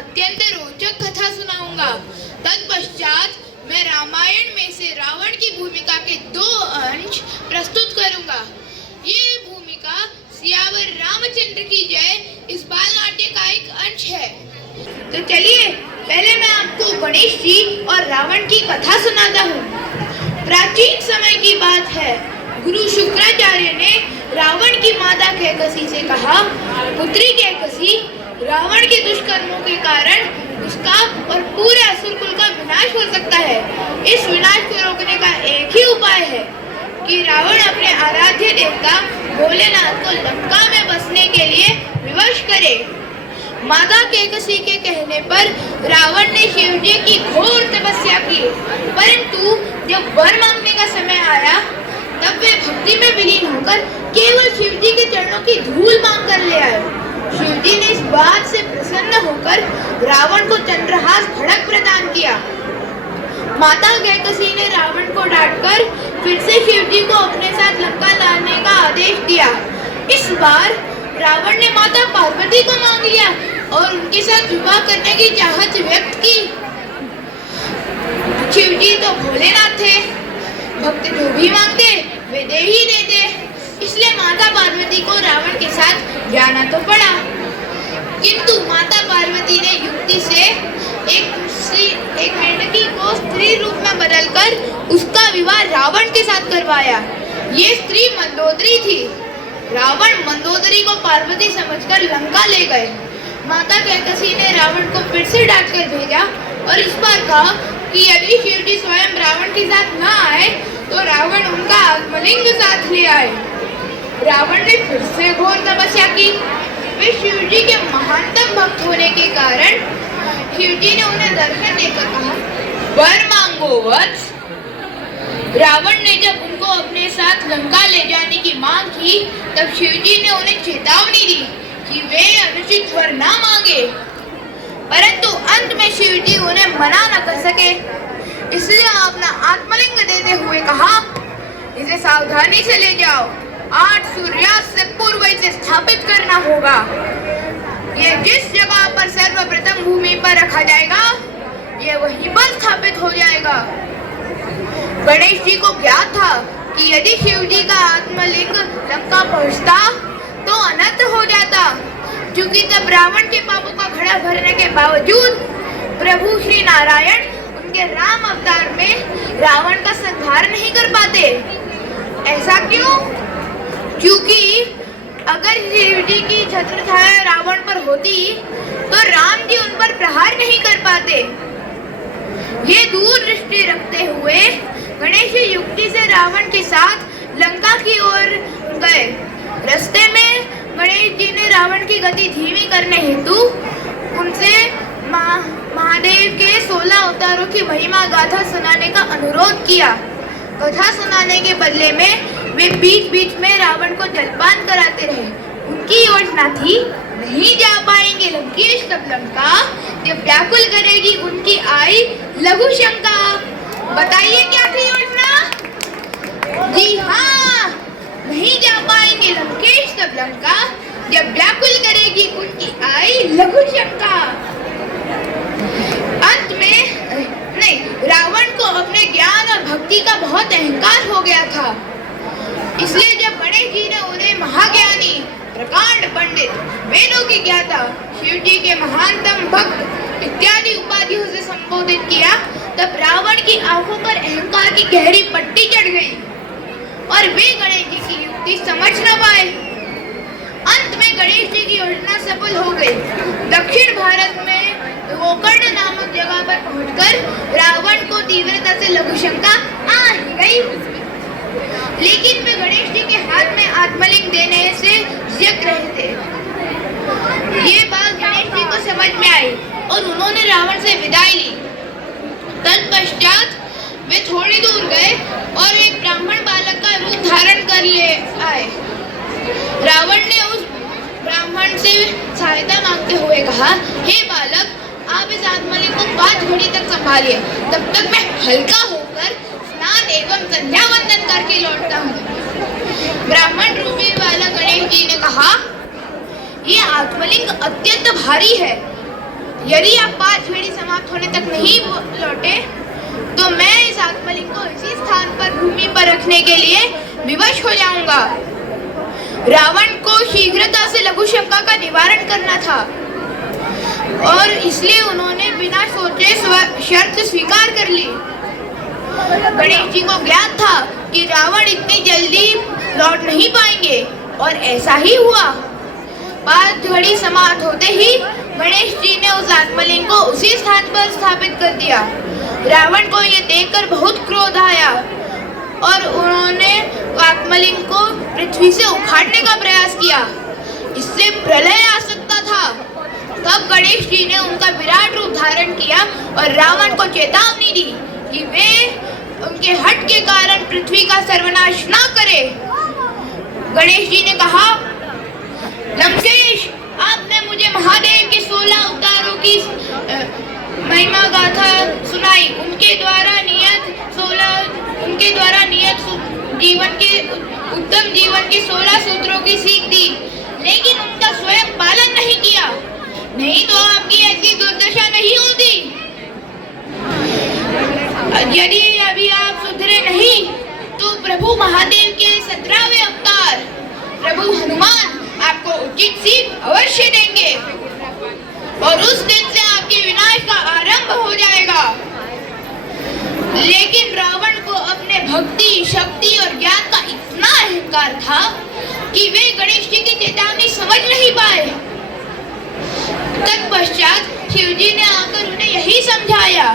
अत्यंत रोचक कथा सुनाऊंगा। तत्पश्चात मैं रामायण में से रावण की भूमिका के 2 अंश प्रस्तुत करूंगा। ये भूमिका सियावर रामचंद्र की जय इस बाल नाट्य का एक अंश है। तो चलिए पहले मैं आपको गणेश जी और रावण की कथा सुनाता हूँ। प्राचीन समय की बात है। गुरु शुक्राचार्य ने रावण की माता कैकसी से कहा, पुत्री कैकसी, रावण के दुष्कर्मों के कारण उसका और पूरे असुर कुल का विनाश हो सकता है। इस विनाश को रोकने का एक ही उपाय है कि रावण अपने आराध्य देवता भोलेनाथ को लंका में बसने के लिए विवश करे। माता कैकसी के कहने पर रावण ने शिव जी की घोर तपस्या की, परंतु जब वर मांगने का समय आया तब वे भक्ति में विलीन होकर केवल शिव जी के चरणों की धूल मांग कर ले आए। शिव जी ने इस बात से प्रसन्न होकर रावण को चंद्रहास खड्ग प्रदान किया। माता कैकसी ने रावण को डांटकर फिर से शिव जी को अपने साथ लंका लाने का आदेश दिया। इस बार रावण ने माता पार्वती को मांग लिया और उनके साथ विवाह करने की चाहत व्यक्त की। शिव जी तो भोलेनाथ थे, भक्त जो भी मांगते वे दे ही देते, इसलिए माता पार्वती को रावण के साथ जाना तो पड़ा। किंतु माता पार्वती ने युक्ति से एक मेंढकी को स्त्री रूप में बदलकर उसका विवाह रावण के साथ करवाया। ये स्त्री मंदोदरी थी। रावण मंदोदरी को पार्वती समझकर लंका ले गए। माता कैकसी ने रावण को फिर से डांट कर भेजा और इस बार कहा कि यदि शिव जी स्वयं रावण के साथ न आए तो रावण उनका आत्मलिंग साथ ले आए। रावण ने फिर से घोर तपस्या की। वे शिव जी के महानतम भक्त होने के कारण शिव जी ने उन्हें दर्शन देकर कहा, वर मांगो वत्स। रावण ने जब उनको अपने साथ लंका ले जाने की मांग की तब शिव जी ने उन्हें चेतावनी दी कि वे अनुचित वर ना मांगे, परंतु अंत में शिव जी उन्हें मना न कर सके। इसलिए अपना आत्मलिंग देते हुए कहा, इसे सावधानी से ले जाओ, 8 सूर्यास्त से पूर्व इसे स्थापित करना होगा। ये जिस जगह पर सर्वप्रथम भूमि पर रखा जाएगा ये वहीं पर स्थापित हो जाएगा। गणेश जी को ज्ञात था कि यदि शिव जी का आत्मलिंग लंका पहुंचता तो अनर्थ हो जाता, क्योंकि तब रावण के पापों का घड़ा भरने के बावजूद प्रभु श्री नारायण उनके राम अवतार में रावण का संहार नहीं कर पाते। ऐसा क्यों? क्योंकि अगर शिव जी की छत्र छाया रावण पर होती तो राम जी उन पर प्रहार नहीं कर पाते। ये दूर दृष्टि रखते हुए गणेश जी युक्ति से रावण के साथ लंका की ओर गए। रास्ते में गणेश जी ने रावण की गति धीमी करने हेतु उनसे महादेव के 16 अवतारों की महिमा गाथा सुनाने का अनुरोध किया। कथा सुनाने के बदले में वे बीच बीच में रावण को जलपान कराते रहे। उनकी योजना थी, नहीं जा पाएंगे लंकेश तब लंका, जब व्याकुल करेगी उनकी आई लघु शंका। बताइए क्या थी योजना? जी हाँ, नहीं जा पाएंगे लंकेश तब लंका, जब व्याकुल करेगी उनकी आई लघु शंका। अंत में रावण को अपने ज्ञान और भक्ति का बहुत अहंकार हो गया था। इसलिए जब गणेश जी ने उन्हें महाज्ञानी, प्रकांड पंडित, वेदों की ज्ञाता, शिव जी के महानतम भक्त इत्यादि उपाधियों से संबोधित किया तब रावण की आंखों पर अहंकार की गहरी पट्टी चढ़ गई और वे गणेश जी की युक्ति समझ न पाए। अंत में गणेश जी की योजना सफल हो गई। दक्षिण भारत में गोकर्ण नामक जगह पर पहुंचकर रावण को तीव्रता से लघु शंका आ ही गई, लेकिन वे गणेश जी के हाथ में आत्मलिंग देने से झिझक रहे थे। ये बात गणेश जी को समझ में आई और उन्होंने रावण से विदाई ली। तत्पश्चात वे थोड़ी दूर गए और एक ब्राह्मण बालक का रूप धारण कर ले आए। रावण ने उस ब्राह्मण से सहायता मांगते हुए कहा, हे बालक, आप इस आत्मलिंग को 5 घड़ी तक संभालिए, तब तक मैं हल्का होकर स्नान एवं संध्या वंदन करके लौटता हूँ। ब्राह्मण रूपी वाला गणेश जी ने कहा, ये आत्मलिंग अत्यंत भारी है, यदि आप 5 घड़ी समाप्त होने तक नहीं लौटे तो मैं इस आत्मलिंग को इसी स्थान पर भूमि पर रखने के लिए विवश हो जाऊंगा। रावण को शीघ्रता से लघु शंका का निवारण करना था और इसलिए उन्होंने बिना सोचे शर्त स्वीकार कर ली। गणेश जी को ज्ञात था कि रावण इतनी जल्दी लौट नहीं पाएंगे और ऐसा ही हुआ। 5 घड़ी समाप्त होते ही गणेश जी ने उस आत्मलिंग को उसी स्थान पर स्थापित कर दिया। रावण को यह देखकर बहुत क्रोध आया और उन्होंने आत्मलिंग को पृथ्वी से उखाड़ने का प्रयास किया। इससे प्रलय आ सकता था। तब गणेश जी ने उनका विराट रूप धारण किया और रावण को चेतावनी दी कि वे उनके हठ के कारण पृथ्वी का सर्वनाश न करे। गणेश जी ने कहा, लंकेश, आपने मुझे महादेव के 16 अवतारों की महिमा गाथा सुनाई। उनके द्वारा नियत जीवन के उत्तम जीवन के 16 सूत्रों की सीख दी, लेकिन उनका स्वयं पालन नहीं किया। नहीं तो आपकी ऐसी दुर्दशा नहीं होती। यदि अभी आप सुधरे नहीं तो प्रभु महादेव के 17वें अवतार प्रभु हनुमान आपको उचित सीख अवश्य देंगे और उस दिन से आपके विनाश का आरंभ हो जाएगा। लेकिन रावण को अपने भक्ति, शक्ति और ज्ञान का इतना अहंकार था कि वे गणेश जी की चेतावनी समझ नहीं पाए। तत्पश्चात शिवजी ने आकर उन्हें यही समझाया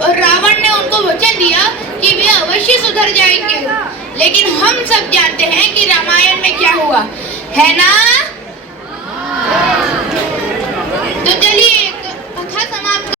और रावण ने उनको वचन दिया कि वे अवश्य सुधर जाएंगे। लेकिन हम सब जानते हैं कि रामायण में क्या हुआ, है ना? तो चलिए